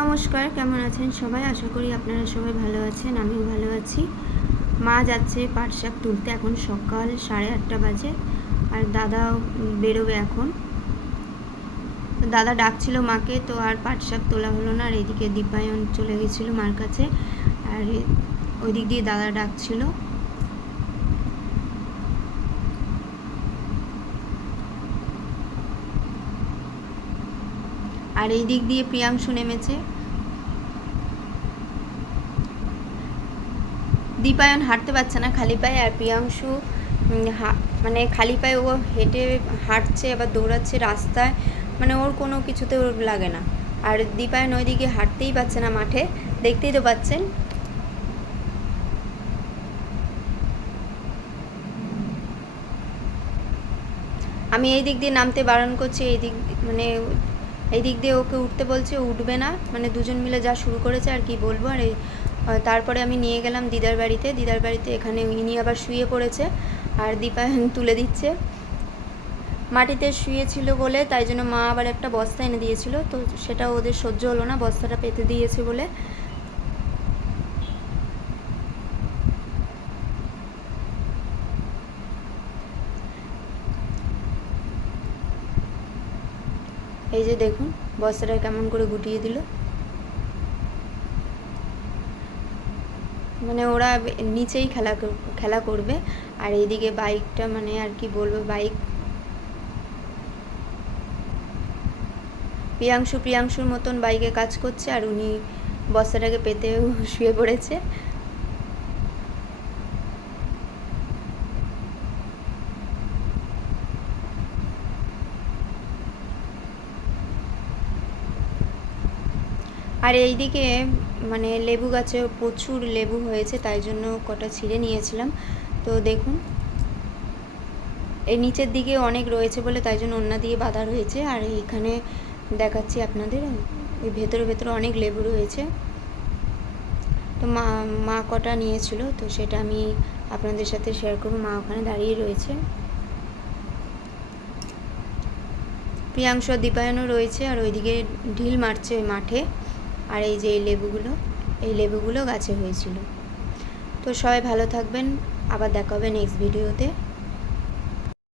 নমস্কার, কেমন আছেন সবাই? আশা করি আপনারা সবাই ভালো আছেন, আমিও ভালো আছি। মা যাচ্ছে পাট শাক তুলতে, এখন সকাল 8:30 বাজে, আর দাদাও বেরোবে এখন। তো দাদা ডাকছিল মাকে, তো আর পাট শাক তোলা হলো না। আর এদিকে দীপায়ন চলে গেছিলো মার কাছে, আর ওই দিক দিয়ে দাদা ডাকছিল। আর এই দিক দিয়ে প্রিয়াংশু নেমেছে। দীপায়ন হাঁটতে পারছে না খালি পায়ে, আর প্রিয়াংশু মানে খালি পায়ে ও হেঁটে হাঁটছে, আবার দৌড়াচ্ছে রাস্তায়, মানে ওর কোনো কিছুতে ওর লাগে না। আর দীপায়ন ওইদিকে হাঁটতেই পারছে না মাঠে, দেখতেই তো পাচ্ছেন। আমি এই দিক দিয়ে নামতে বারণ করছি, এই দিক দিয়ে ওকে উঠতে বলছে, উঠবে না, মানে দুজন মিলে যা শুরু করেছে আর কি বলবো। আর তারপরে আমি নিয়ে গেলাম দিদার বাড়িতে। এখানে ইনি আবার শুয়ে পড়েছে, আর দীপায়ন তুলে দিচ্ছে। মাটিতে শুয়েছিল বলে তাই জন্য মা আবার একটা বস্তা এনে দিয়েছিল, তো সেটা ওদের সহ্য হলো না, বস্তাটা পেতে দিয়েছে বলে। এই যে দেখুন বস্তাটা কেমন করে গুটিয়ে দিল। মানে ওরা নিচেই খেলা করবে। আর এইদিকে বাইকটা, মানে আর কি বলবো, প্রিয়াংশুর মতন বাইকে কাজ করছে, আর উনি বস্তাটাকে পেতে শুয়ে পড়েছে। আর এইদিকে মানে লেবু গাছে প্রচুর লেবু হয়েছে, তাই জন্য কটা ছিঁড়ে নিয়েছিলাম। তো দেখুন এই নিচের দিকে অনেক রয়েছে বলে তাই জন্য ওন্না দিয়ে বাঁধা রয়েছে। আর এইখানে দেখাচ্ছি আপনাদের, এই ভেতরে অনেক লেবু রয়েছে। তো মা কটা নিয়েছিল, তো সেটা আমি আপনাদের সাথে শেয়ার করবো। মা ওখানে দাঁড়িয়ে রয়েছে, প্রিয়াংশু আর দীপায়নও রয়েছে, আর ওইদিকে ঢিল মারছে ওই মাঠে। আর এই যে এই লেবুগুলো গাছে হয়েছিল। তো সবাই ভালো থাকবেন, আবার দেখা হবে নেক্সট ভিডিওতে।